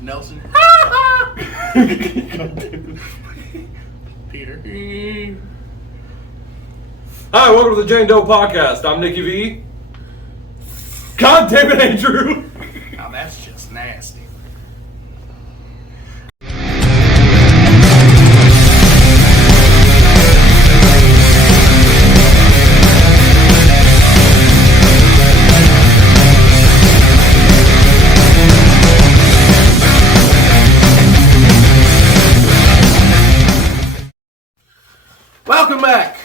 Nelson. Peter. Hi, welcome to the Jayne Doe podcast. I'm Nicky V. God damn it, Andrew! Now that's just nasty. Welcome back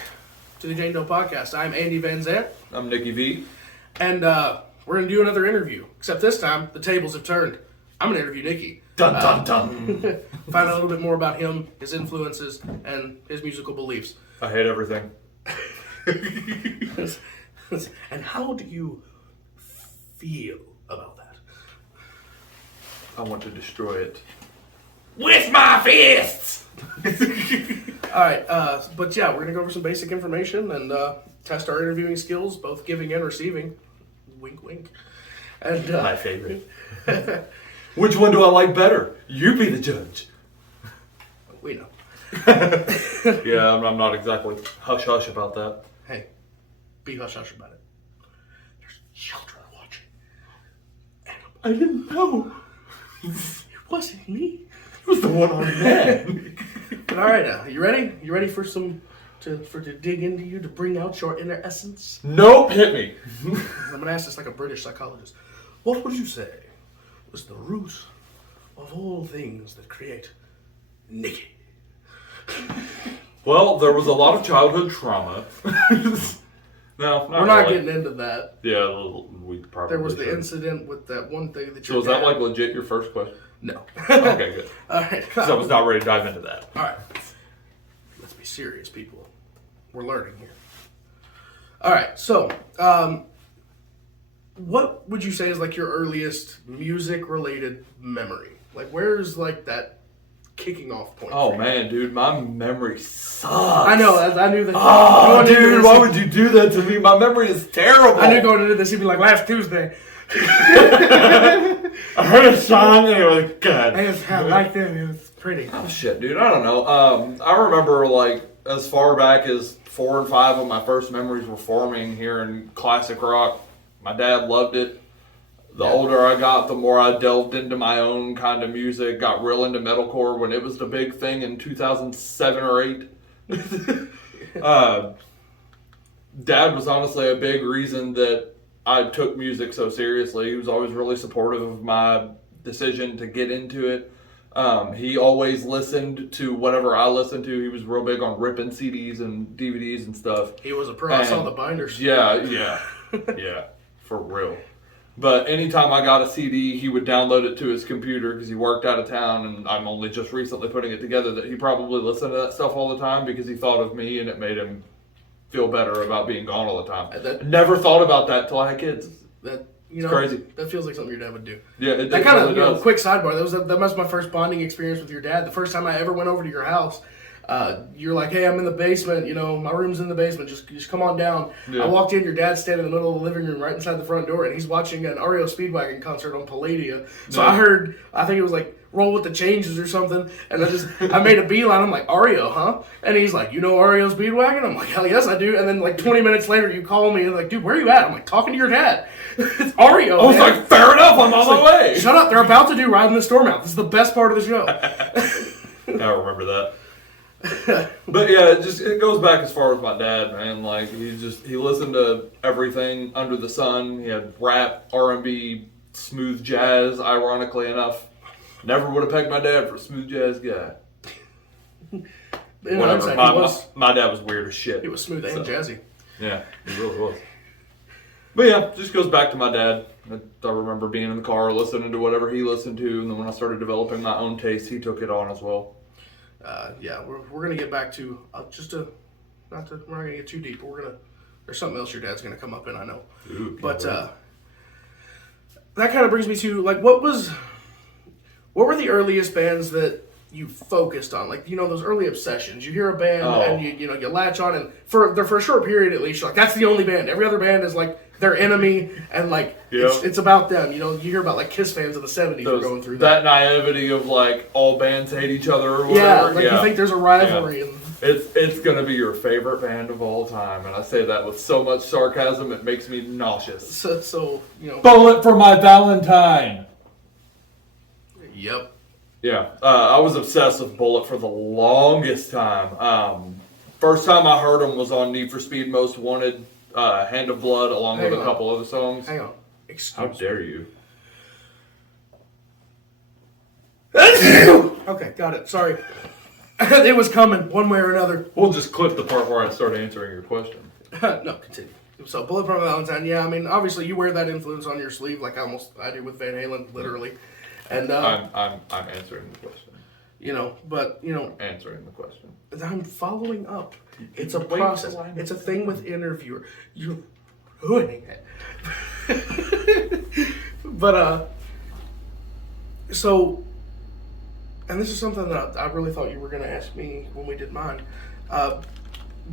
to the Jayne Doe podcast. I'm Andy Van Zant. I'm Nicky V. And we're going to do another interview. Except this time, the tables have turned. I'm going to interview Nicky. Dun dun dun. Find out a little bit more about him, his influences, and his musical beliefs. I hate everything. And how do you feel about that? I want to destroy it. With my fists! Alright, but yeah, we're going to go over some basic information and test our interviewing skills, both giving and receiving. Wink, wink. And My favorite. Which one do I like better? You be the judge. We know. Yeah, I'm not exactly hush-hush about that. Hey, be hush-hush about it. There's children watching. And I didn't know. it wasn't me. It was the one on that. Alright, now, you ready? You ready for to dig into you, to bring out your inner essence? Nope, hit me. I'm going to ask this like a British psychologist. What would you say was the root of all things that create Nicky? Well, there was a lot of childhood trauma. No, We're not really. getting into that. Yeah, we probably There was the should. incident with that one thing that So your was that dad- like legit your first question? No. Okay, good. Alright. So I was not ready to dive into that. Alright. Let's be serious, people. We're learning here. Alright, so, what would you say is like your earliest music-related memory? Like, where's like that kicking off point? Oh for you? man, dude, my memory sucks. I know, I knew that. Oh, going into dude, this- why would you do that to me? My memory is terrible. I knew going into this, he'd be like, last Tuesday. I heard a song and it was good. I liked it, it was pretty. Oh shit, dude, I don't know. I remember like as far back as 4 and 5 of my first memories were forming here in classic rock. My dad loved it. The older I got, the more I delved into my own kind of music. Got real into metalcore when it was the big thing in 2007 or 8. Dad was honestly a big reason that I took music so seriously. He was always really supportive of my decision to get into it. He always listened to whatever I listened to. He was real big on ripping CDs and DVDs and stuff. He was a pro. I saw the binders. Yeah, for real. But anytime I got a CD, he would download it to his computer because he worked out of town, and I'm only just recently putting it together that he probably listened to that stuff all the time because he thought of me and it made him feel better about being gone all the time. Never thought about that till I had kids. That It's crazy. That feels like something your dad would do. Yeah, it That kind of really does. quick sidebar. That was my first bonding experience with your dad. The first time I ever went over to your house, you're like, "Hey, I'm in the basement. You know, my room's in the basement. Just come on down." Yeah. I walked in. Your dad's standing in the middle of the living room, right inside the front door, and he's watching an REO Speedwagon concert on Palladia. So Yeah. I think it was like Roll with the Changes or something, and I made a beeline. I'm like, "REO, huh?" And he's like, "You know REO Speedwagon?" I'm like, "Hell yes, I do." And then like 20 minutes later, you call me and like, "Dude, where are you at?" I'm like, "Talking to your dad." It's REO. I was man. like, fair enough, I'm on my way. Shut up! They're about to do Riding the Storm Out. This is the best part of the show. I remember that. But yeah, it goes back as far as my dad, man. Like he listened to everything under the sun. He had rap, R&B, smooth jazz. Ironically enough, never would have pegged my dad for a smooth jazz guy. In Whatever. hindsight, My dad was weird as shit. he was smooth and jazzy. Yeah, he really was. But yeah, just goes back to my dad. I remember being in the car listening to whatever he listened to, and then when I started developing my own taste, he took it on as well. Yeah, we're gonna get back to we're not gonna get too deep. But there's something else your dad's gonna come up in, I know. Ooh, But that kind of brings me to like what were the earliest bands that you focused on? Like, you know, those early obsessions. You hear a band and you latch on, and for a short period at least, you're like, that's the only band. Every other band is like their enemy, and like it's about them. You know, you hear about like Kiss fans of the '70s were going through that naivety of like all bands hate each other or whatever. Yeah, like you think there's a rivalry. And it's gonna be your favorite band of all time, and I say that with so much sarcasm it makes me nauseous. So Bullet for my Valentine. Yep. Yeah, I was obsessed with Bullet for the longest time. First time I heard them was on Need for Speed Most Wanted, Hand of Blood, along with a couple other songs. Hang on. Excuse How dare you? Okay, got it. Sorry. It was coming one way or another. We'll just clip the part where I start answering your question. No, continue. So, Bullet for my Valentine, yeah, I mean, obviously you wear that influence on your sleeve like I do with Van Halen, literally. And I'm answering the question. Answering the question. I'm following up. It's a process. It's a thing with interviewer. You're ruining it. But so, and this is something that I really thought you were going to ask me when we did mine.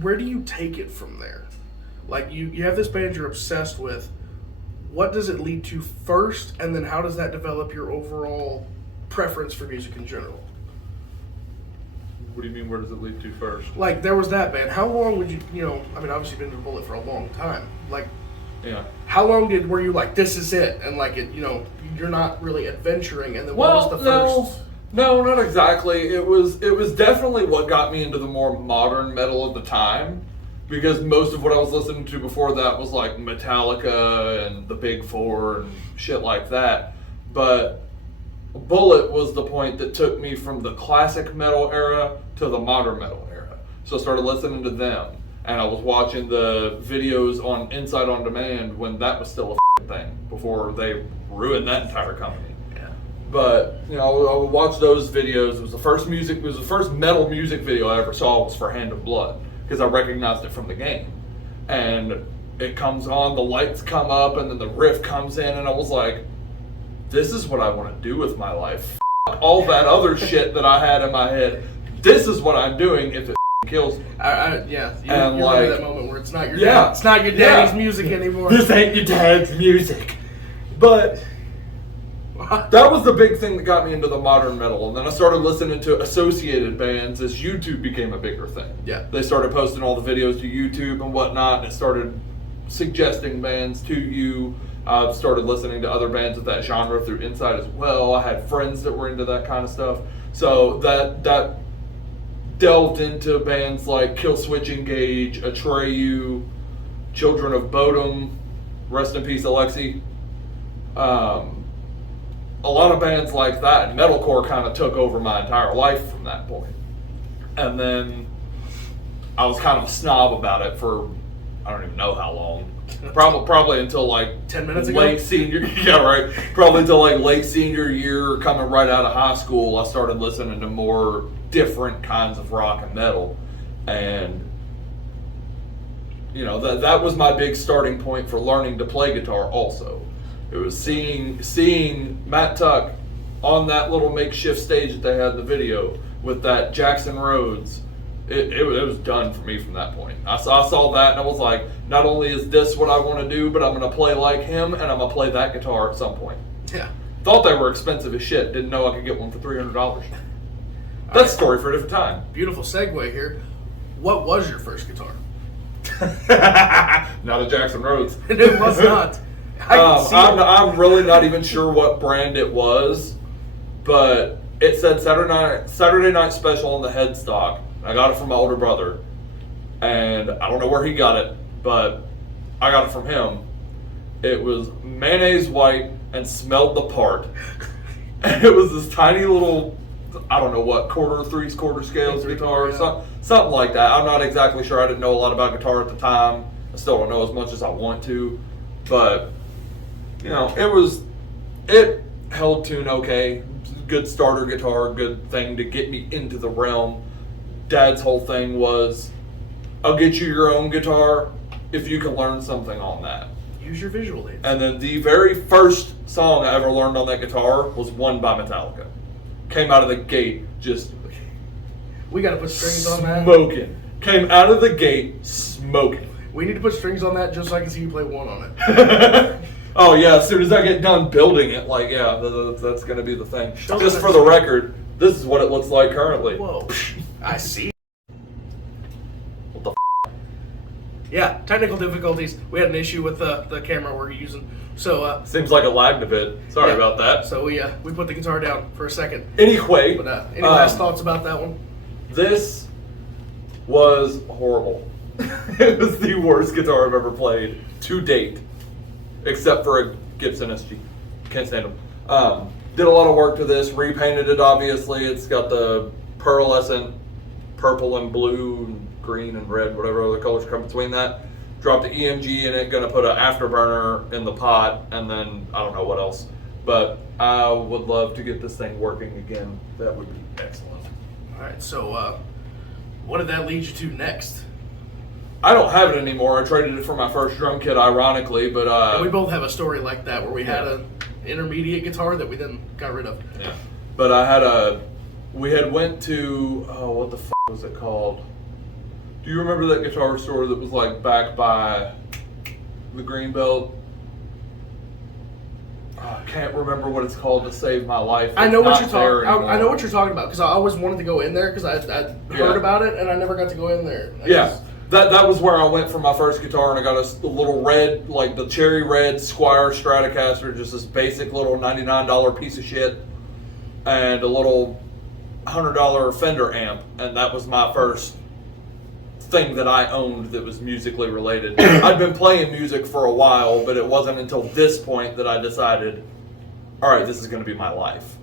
Where do you take it from there? Like you have this band you're obsessed with. What does it lead to first, and then how does that develop your overall preference for music in general? What do you mean, where does it lead to first? Like, there was that band. How long would you I mean, obviously you've been to Bullet for a long time. Like, yeah. How long were you like, this is it, and like, you're not really adventuring, and then what was the first? No, not exactly. It was definitely what got me into the more modern metal of the time. Because most of what I was listening to before that was like Metallica and the Big Four and shit like that. But Bullet was the point that took me from the classic metal era to the modern metal era. So I started listening to them. And I was watching the videos on Inside On Demand when that was still a thing, before they ruined that entire company. Yeah. But, I would watch those videos. It was the first metal music video I ever saw was for Hand of Blood. Because I recognized it from the game. And it comes on, the lights come up, and then the riff comes in, and I was like, this is what I want to do with my life. F*** all that other shit that I had in my head. This is what I'm doing if it kills me. You remember that moment where it's not your daddy's music anymore. This ain't your dad's music. But that was the big thing that got me into the modern metal. And then I started listening to associated bands as YouTube became a bigger thing. Yeah. They started posting all the videos to YouTube and whatnot, and it started suggesting bands to you. I started listening to other bands of that genre through Inside as well. I had friends that were into that kind of stuff. So that delved into bands like Killswitch Engage, Atreyu, Children of Bodom, rest in peace Alexi. A lot of bands like that, and metalcore kind of took over my entire life from that point. And then I was kind of a snob about it for I don't even know how long. Probably until like 10 minutes ago. Late senior, yeah, right. Probably until like late senior year, coming right out of high school, I started listening to more different kinds of rock and metal, and that was my big starting point for learning to play guitar. Also, it was seeing Matt Tuck on that little makeshift stage that they had in the video with that Jackson Rhodes. It was done for me from that point. I saw that and I was like, not only is this what I want to do, but I'm going to play like him and I'm going to play that guitar at some point. Yeah. Thought they were expensive as shit. Didn't know I could get one for $300. That's a story for a different time. Beautiful segue here. What was your first guitar? Not a Jackson Rhodes. It was not. I'm really not even sure what brand it was, but it said Saturday Night Special on the headstock. I got it from my older brother, and I don't know where he got it, but I got it from him. It was mayonnaise white and smelled the part. And it was this tiny little, I don't know what, quarter scales guitar, something like that. I'm not exactly sure. I didn't know a lot about guitar at the time. I still don't know as much as I want to, but it held tune okay. Good starter guitar, good thing to get me into the realm. Dad's whole thing was, I'll get you your own guitar if you can learn something on that. Use your visual aids. And then the very first song I ever learned on that guitar was one by Metallica. Came out of the gate just... We got to put strings on that. Smoking. Came out of the gate smoking. We need to put strings on that just so I can see you play one on it. Oh yeah, as soon as I get done building it, like that's gonna be the thing. Just for the record, this is what it looks like currently. Whoa, I see. What the Yeah, technical difficulties. We had an issue with the camera we're using, so Seems like it lagged a bit. Sorry about that. So we put the guitar down for a second. Anyway, But any last thoughts about that one? This was horrible. It was the worst guitar I've ever played to date, except for a Gibson SG. Can't stand them. Did a lot of work to this. Repainted it, obviously. It's got the pearlescent purple and blue, and green and red, whatever other colors come between that. Dropped the EMG in it. Gonna put an afterburner in the pot, and then I don't know what else. But I would love to get this thing working again. That would be excellent. All right, so what did that lead you to next? I don't have it anymore. I traded it for my first drum kit, ironically, but And we both have a story like that where we had an intermediate guitar that we then got rid of. yeah. But we had went to, what the was it called? Do you remember that guitar store that was like back by the Greenbelt? I can't remember what it's called to save my life. I know what you're talking. talking. I know what you're talking about because I always wanted to go in there because I heard about it and I never got to go in there. That was where I went for my first guitar, and I got a little red, like the cherry red Squire Stratocaster, just this basic little $99 piece of shit, and a little $100 Fender amp, and that was my first thing that I owned that was musically related. I'd been playing music for a while, but it wasn't until this point that I decided, all right, this is going to be my life.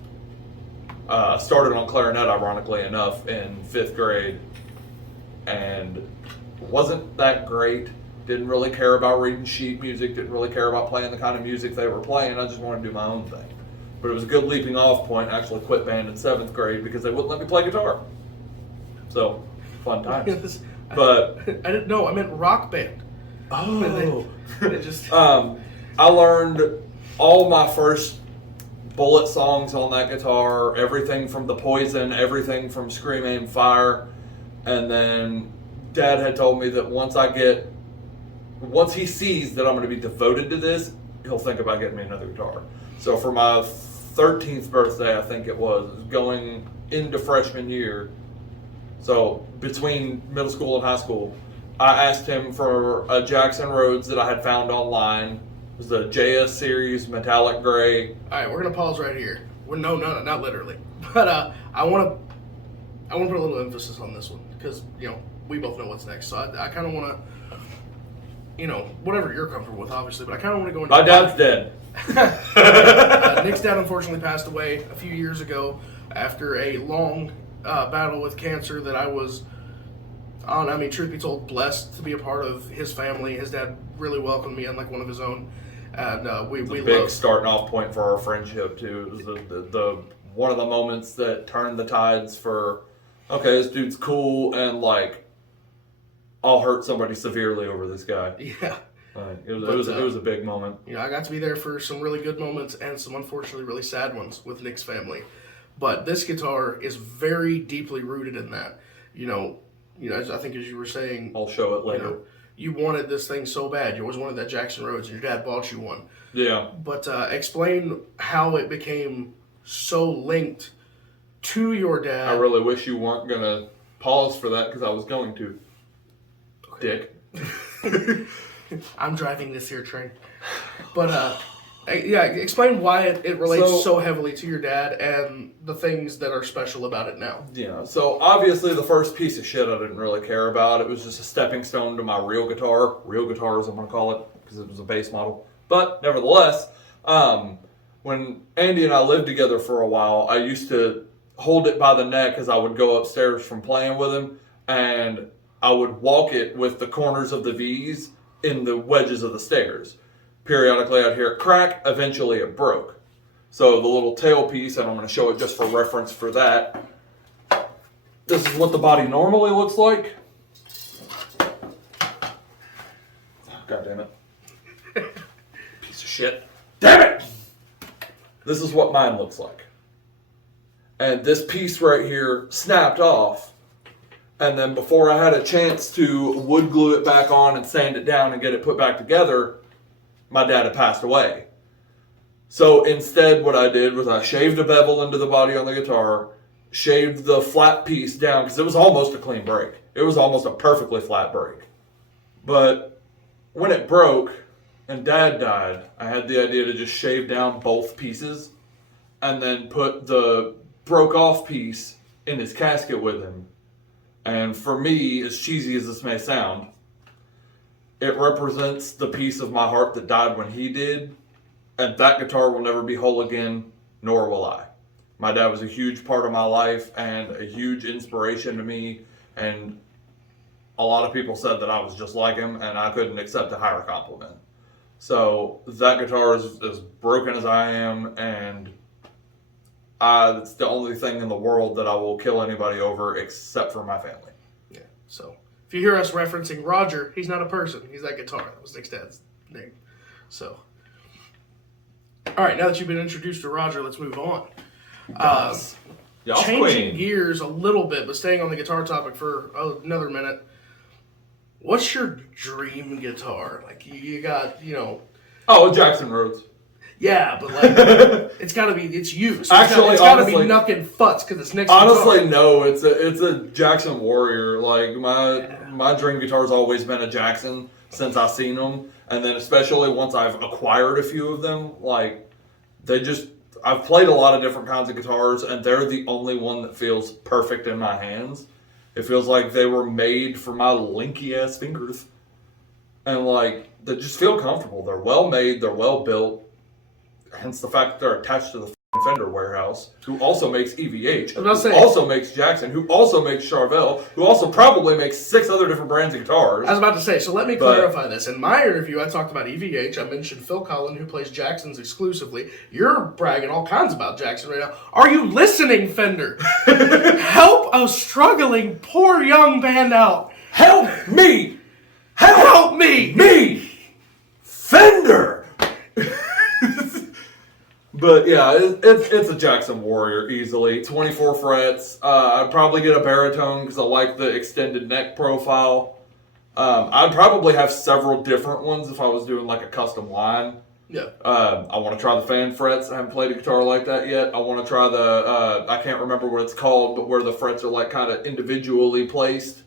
Started on clarinet, ironically enough, in 5th grade, and wasn't that great. Didn't really care about reading sheet music, didn't really care about playing the kind of music they were playing. I just wanted to do my own thing. But it was a good leaping off point. I actually quit band in 7th grade because they wouldn't let me play guitar. So, fun times. But I didn't know. I meant rock band. Oh. It just I learned all my first Bullet songs on that guitar, everything from The Poison, everything from Scream Aim Fire, and then Dad had told me that once he sees that I'm going to be devoted to this, he'll think about getting me another guitar. So for my 13th birthday, I think it was, going into freshman year, so between middle school and high school, I asked him for a Jackson Rhodes that I had found online. It was the JS series, metallic gray. All right, we're going to pause right here. Well, no, not literally. But I want to put a little emphasis on this one because, we both know what's next. So I kind of want to, whatever you're comfortable with, obviously, but I kind of want to go into... My dad's dead. Nick's dad unfortunately passed away a few years ago after a long battle with cancer that I was on. I mean, truth be told, blessed to be a part of his family. His dad really welcomed me in like one of his own. And we big starting off point for our friendship, too. It was the one of the moments that turned the tides for, okay, this dude's cool, and like, I'll hurt somebody severely over this guy. Yeah. It was a big moment. I got to be there for some really good moments and some unfortunately really sad ones with Nick's family. But this guitar is very deeply rooted in that. I think as you were saying, I'll show it later. You wanted this thing so bad. You always wanted that Jackson Rhodes, and your dad bought you one. Yeah. But explain how it became so linked to your dad. I really wish you weren't going to pause for that because I was going to. Okay. Dick. I'm driving this here train. But, explain why it relates so heavily to your dad and the things that are special about it now. Yeah, so obviously the first piece of shit I didn't really care about. It was just a stepping stone to my real guitar. Real guitar, as I'm going to call it, because it was a base model. But, nevertheless, when Andy and I lived together for a while, I used to hold it by the neck as I would go upstairs from playing with him, and I would walk it with the corners of the V's in the wedges of the stairs. Periodically I'd hear it crack, eventually it broke. So the little tailpiece, and I'm going to show it just for reference for that. This is what the body normally looks like. God damn it. Piece of shit. Damn it! This is what mine looks like. And this piece right here snapped off. And then before I had a chance to wood glue it back on and sand it down and get it put back together, my dad had passed away. So instead what I did was I shaved a bevel into the body on the guitar, shaved the flat piece down because it was almost a clean break. It was almost a perfectly flat break. But when it broke and Dad died, I had the idea to just shave down both pieces and then put the broke off piece in his casket with him. And for me, as cheesy as this may sound, it represents the piece of my heart that died when he did. And that guitar will never be whole again, nor will I. My dad was a huge part of my life and a huge inspiration to me. And a lot of people said that I was just like him, and I couldn't accept a higher compliment. So that guitar is as broken as I am, and it's the only thing in the world that I will kill anybody over except for my family. Yeah. So if you hear us referencing Roger, he's not a person. He's that guitar. That was Nick's dad's name. So, all right. Now that you've been introduced to Roger, let's move on. Changing gears a little bit, but staying on the guitar topic for another minute. What's your dream guitar? Like you got, Oh, Jackson Rhodes. Yeah, but like it's got to be it's you. So Actually, it's got to be Knuckin' Futz because it's Nick's honestly, guitar. no. It's a Jackson Warrior. Like my dream guitar's always been a Jackson since I've seen them, and then especially once I've acquired a few of them, like I've played a lot of different kinds of guitars, and they're the only one that feels perfect in my hands. It feels like they were made for my linky ass fingers, and like they just feel comfortable. They're well made. They're well built. Hence the fact that they're attached to the Fender warehouse, who also makes EVH, who also makes Jackson, who also makes Charvel, who also probably makes 6 other different brands of guitars. I was about to say, so let me clarify this. In my interview, I talked about EVH. I mentioned Phil Cullen, who plays Jacksons exclusively. You're bragging all kinds about Jackson right now. Are you listening, Fender? Help a struggling, poor young band out. Help me! Help me! Me! Fender! But yeah, it's a Jackson Warrior easily. 24 frets. I'd probably get a baritone because I like the extended neck profile. I'd probably have several different ones if I was doing like a custom line. Yeah. I want to try the fan frets. I haven't played a guitar like that yet. I want to try the, I can't remember what it's called, but where the frets are like kind of individually placed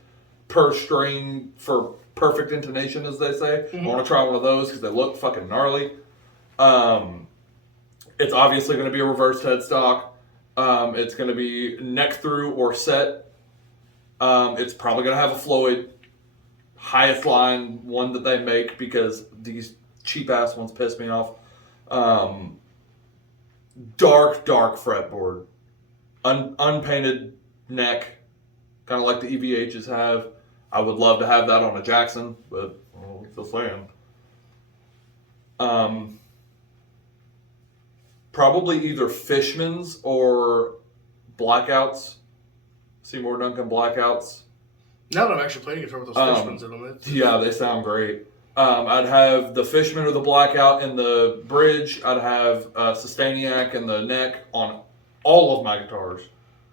per string for perfect intonation, as they say. Mm-hmm. I want to try one of those because they look fucking gnarly. It's obviously going to be a reversed headstock. It's going to be neck through or set. It's probably going to have a Floyd highest line one that they make because these cheap ass ones piss me off. Dark fretboard. Unpainted neck. Kind of like the EVHs have. I would love to have that on a Jackson, but just saying. Probably either Fishman's or Blackouts. Seymour Duncan Blackouts. Now that I've actually played a guitar with those Fishman's in them. Yeah, they sound great. I'd have the Fishman or the Blackout in the bridge. I'd have Sustainiac in the neck on all of my guitars.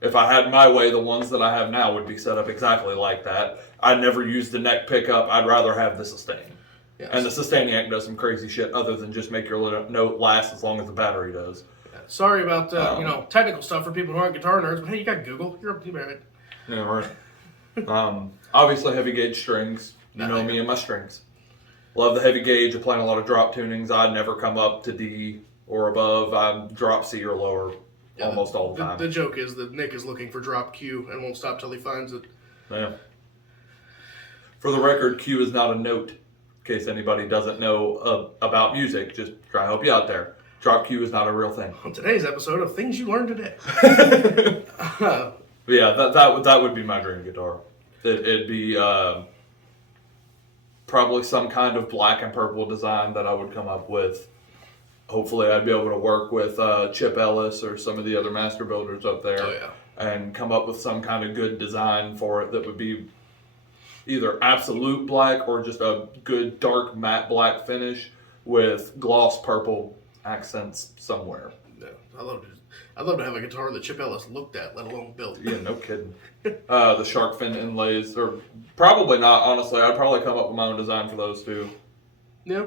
If I had my way, the ones that I have now would be set up exactly like that. I'd never use the neck pickup. I'd rather have the Sustain. Yes. And the Sustainiac does some crazy shit other than just make your note last as long as the battery does. Yeah. Sorry about technical stuff for people who aren't guitar nerds, but hey, you got Google. You're right. Yeah, right. Obviously, heavy gauge strings. You know me and my strings. Love the heavy gauge. I play a lot of drop tunings. I never come up to D or above. I drop C or lower almost all the time. The joke is that Nick is looking for drop Q and won't stop till he finds it. Yeah. For the record, Q is not a note. In case anybody doesn't know about music, just try to help you out there. Drop Q is not a real thing. On today's episode of Things You Learned Today. Yeah, that would be my dream guitar. It'd be probably some kind of black and purple design that I would come up with. Hopefully I'd be able to work with Chip Ellis or some of the other master builders up there and come up with some kind of good design for it that would be either absolute black or just a good dark matte black finish with gloss purple accents somewhere. Yeah. I'd love to have a guitar that Chip Ellis looked at, let alone built. Yeah, no kidding. The shark fin inlays, or probably not, honestly. I'd probably come up with my own design for those too. Yeah.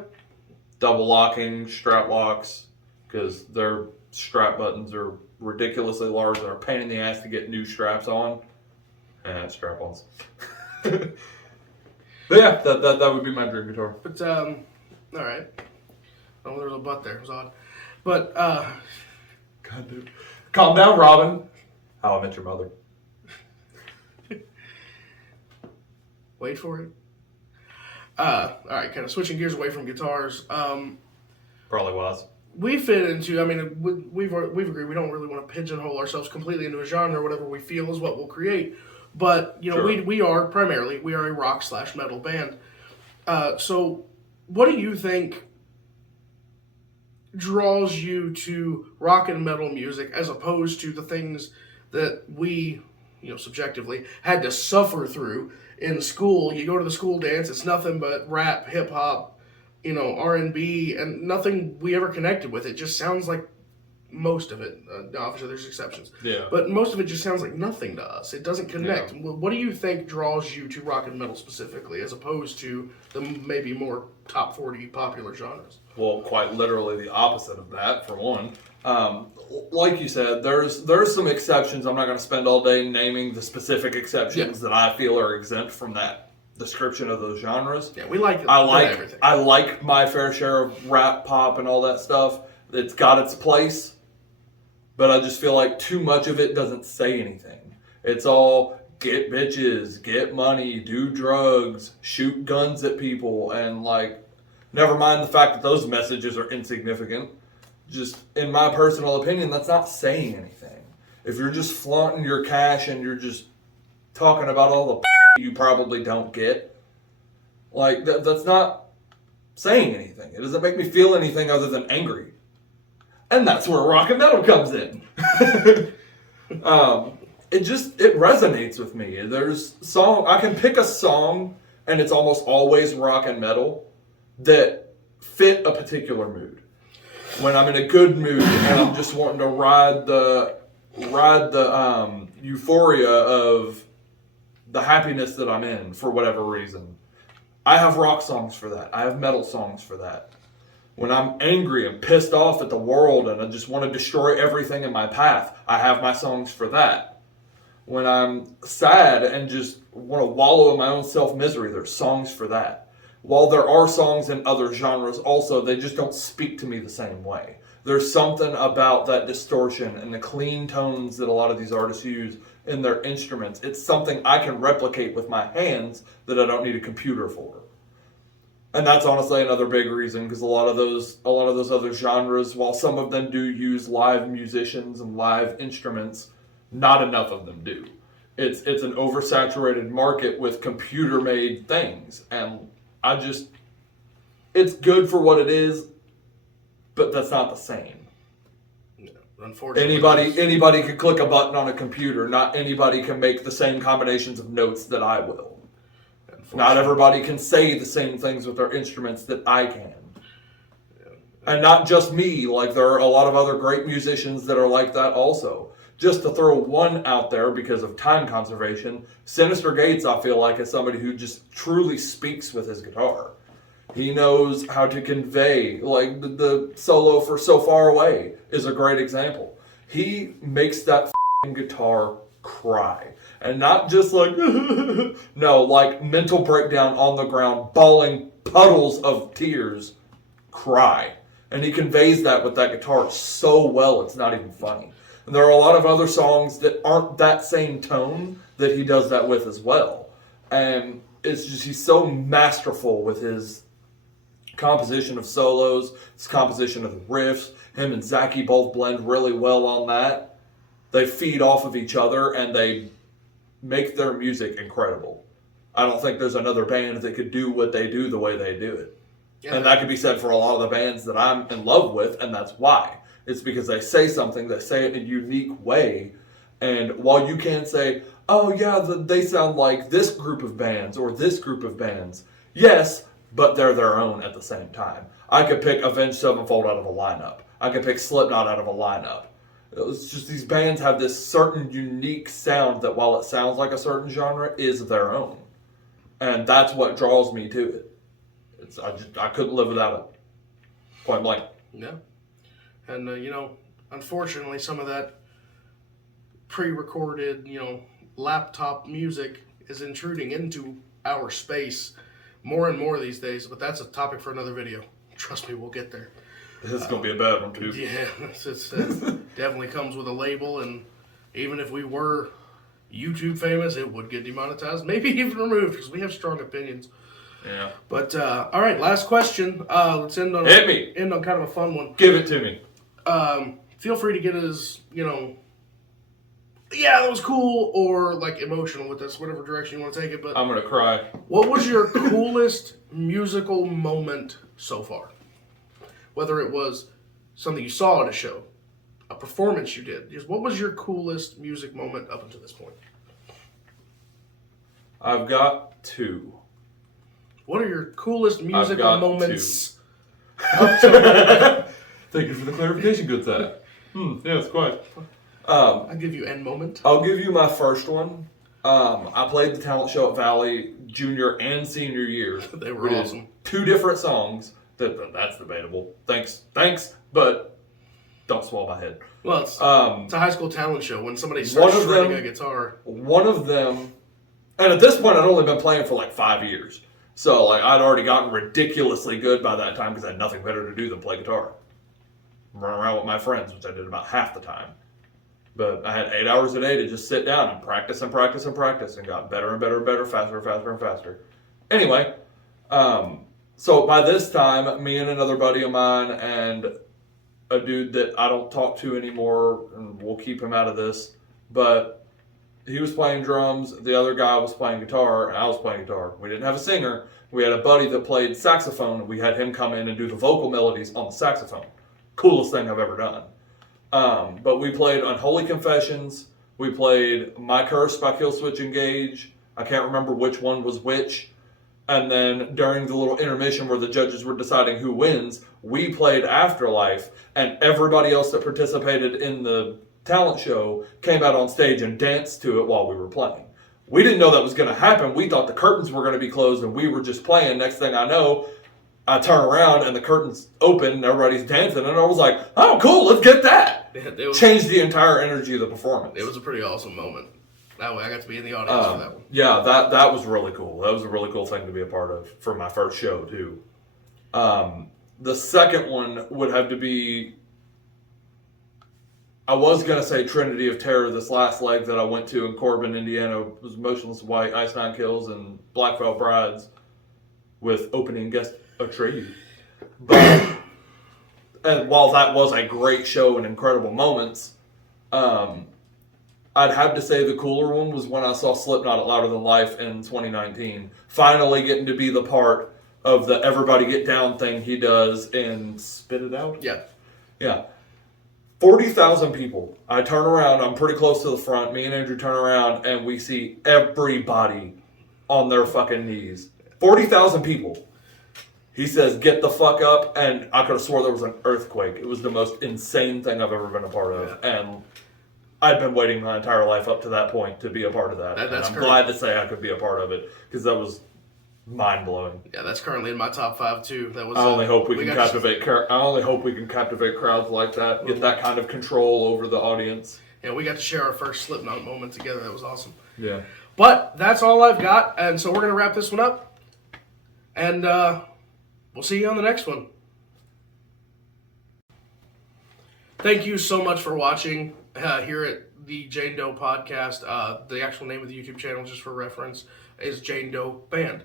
Double locking, strap locks, because their strap buttons are ridiculously large. They're a pain in the ass to get new straps on. And strap-ons. But yeah, that would be my dream guitar. But, all right. Oh, there was a butt there. It was odd. But, God, dude. Calm down, Robin. How I Met Your Mother. Wait for it. All right, kind of switching gears away from guitars. Probably was. We fit into, I mean, we've agreed we don't really want to pigeonhole ourselves completely into a genre. Whatever we feel is what we'll create. But, you know, Sure. we are a rock/metal band. So what do you think draws you to rock and metal music as opposed to the things that we, you know, subjectively had to suffer through in school? You go to the school dance, it's nothing but rap, hip hop, you know, R&B, and nothing we ever connected with. It just sounds like most of it. Obviously, there's exceptions. Yeah. But most of it just sounds like nothing to us. It doesn't connect. Yeah. What do you think draws you to rock and metal specifically, as opposed to the maybe more top 40 popular genres? Well, quite literally the opposite of that, for one. Like you said, there's some exceptions. I'm not going to spend all day naming the specific exceptions that I feel are exempt from that description of those genres. Yeah, we like everything. I like my fair share of rap, pop, and all that stuff. It's got its place, but I just feel like too much of it doesn't say anything. It's all get bitches, get money, do drugs, shoot guns at people, and like, never mind the fact that those messages are insignificant. Just, in my personal opinion, that's not saying anything. If you're just flaunting your cash and you're just talking about all the you probably don't get, like, that's not saying anything. It doesn't make me feel anything other than angry. And that's where rock and metal comes in. It resonates with me. I can pick a song, and it's almost always rock and metal, that fit a particular mood. When I'm in a good mood and I'm just wanting to ride the euphoria of the happiness that I'm in for whatever reason, I have rock songs for that. I have metal songs for that. When I'm angry and pissed off at the world and I just want to destroy everything in my path, I have my songs for that. When I'm sad and just want to wallow in my own self-misery, there's songs for that. While there are songs in other genres also, they just don't speak to me the same way. There's something about that distortion and the clean tones that a lot of these artists use in their instruments. It's something I can replicate with my hands that I don't need a computer for. And that's honestly another big reason, because a lot of those other genres, while some of them do use live musicians and live instruments, not enough of them do. It's an oversaturated market with computer-made things, and it's good for what it is, but that's not the same. No, unfortunately, Anybody can click a button on a computer. Not anybody can make the same combinations of notes that I will. Not everybody can say the same things with their instruments that I can. And not just me, like there are a lot of other great musicians that are like that also. Just to throw one out there because of time conservation, Sinister Gates, I feel like, is somebody who just truly speaks with his guitar. He knows how to convey, like the solo for So Far Away is a great example. He makes that guitar cry. And not just like, no, like mental breakdown on the ground, bawling puddles of tears, cry. And he conveys that with that guitar so well, it's not even funny. And there are a lot of other songs that aren't that same tone that he does that with as well. And it's just, he's so masterful with his composition of solos, his composition of the riffs. Him and Zachy both blend really well on that. They feed off of each other and they make their music incredible. I don't think there's another band that could do what they do the way they do it. Yeah. And that could be said for a lot of the bands that I'm in love with, and that's why. It's because they say something, they say it in a unique way, and while you can't say, oh yeah, they sound like this group of bands or this group of bands, yes, but they're their own at the same time. I could pick Avenged Sevenfold out of a lineup. I could pick Slipknot out of a lineup. It was just these bands have this certain unique sound that while it sounds like a certain genre, is their own. And that's what draws me to it. I couldn't live without it. Point blank. Yeah. And, unfortunately, some of that pre-recorded, laptop music is intruding into our space more and more these days. But that's a topic for another video. Trust me, we'll get there. This is going to be a bad one, too. Yeah, it definitely comes with a label. And even if we were YouTube famous, it would get demonetized, maybe even removed, because we have strong opinions. Yeah. But all right, last question. Let's end on end on kind of a fun one. Give it to me. Feel free to get as yeah, that was cool, or like emotional with us, whatever direction you want to take it. But I'm gonna cry. What was your coolest musical moment so far? Whether it was something you saw at a show, a performance you did. Just what was your coolest music moment up until this point? I've got two. What are your coolest musical moments? Thank you for the clarification, good sir. Yeah, it's quite. I'll give you end moment. I'll give you my first one. I played the talent show at Valley junior and senior years. They were awesome. 2 different songs. That's debatable. Thanks, but don't swallow my head. Well, it's a high school talent show when somebody starts shredding a guitar. One of them, and at this point I'd only been playing for like 5 years. So like I'd already gotten ridiculously good by that time because I had nothing better to do than play guitar. Run around with my friends, which I did about half the time. But I had 8 hours a day to just sit down and practice and practice and practice and got better and better and better, faster and faster and faster. Anyway, so by this time, me and another buddy of mine and a dude that I don't talk to anymore, and we'll keep him out of this, but he was playing drums, the other guy was playing guitar, and I was playing guitar. We didn't have a singer. We had a buddy that played saxophone, and we had him come in and do the vocal melodies on the saxophone. Coolest thing I've ever done. But we played Unholy Confessions, we played My Curse by Killswitch Engage, I can't remember which one was which, and then during the little intermission where the judges were deciding who wins, we played Afterlife, and everybody else that participated in the talent show came out on stage and danced to it while we were playing. We didn't know that was going to happen. We thought the curtains were going to be closed and we were just playing. Next thing I know, I turn around and the curtains open and everybody's dancing, and I was like, oh cool, let's get that. Changed the entire energy of the performance. It was a pretty awesome moment. That way I got to be in the audience for that one. Yeah, that was really cool. That was a really cool thing to be a part of for my first show too. The second one would have to be, I was going to say Trinity of Terror, this last leg that I went to in Corbin, Indiana. It was Motionless White, Ice Nine Kills, and Black Veil Brides with opening guest Atreyu. But, and while that was a great show and incredible moments, I'd have to say the cooler one was when I saw Slipknot at Louder Than Life in 2019. Finally getting to be the part of the Everybody Get Down thing he does in Spit It Out? Yeah. 40,000 people. I turn around, I'm pretty close to the front. Me and Andrew turn around and we see everybody on their fucking knees. 40,000 people. He says, get the fuck up, and I could have swore there was an earthquake. It was the most insane thing I've ever been a part of. Yeah. And I'd been waiting my entire life up to that point to be a part of that. And I'm glad to say I could be a part of it, because that was mind-blowing. Yeah, that's currently in my top 5 too. That was. I only hope we can captivate crowds like that. Get that kind of control over the audience. Yeah, we got to share our first Slipknot moment together. That was awesome. Yeah. But that's all I've got, and so we're gonna wrap this one up, and we'll see you on the next one. Thank you so much for watching here at the Jayne Doe podcast. The actual name of the YouTube channel, just for reference, is Jayne Doe Band.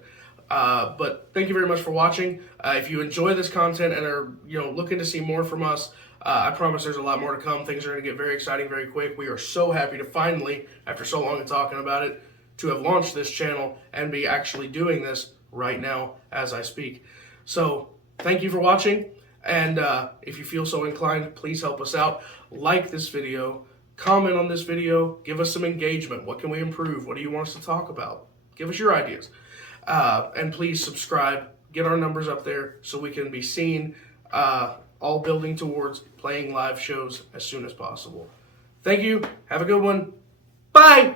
But thank you very much for watching. If you enjoy this content and are looking to see more from us, I promise there's a lot more to come. Things are going to get very exciting very quick. We are so happy to finally, after so long of talking about it, to have launched this channel and be actually doing this right now as I speak. So thank you for watching, and if you feel so inclined, please help us out. Like this video, comment on this video, give us some engagement. What can we improve? What do you want us to talk about? Give us your ideas. And please subscribe, get our numbers up there so we can be seen a all building towards playing live shows as soon as possible. Thank you. Have a good one. Bye!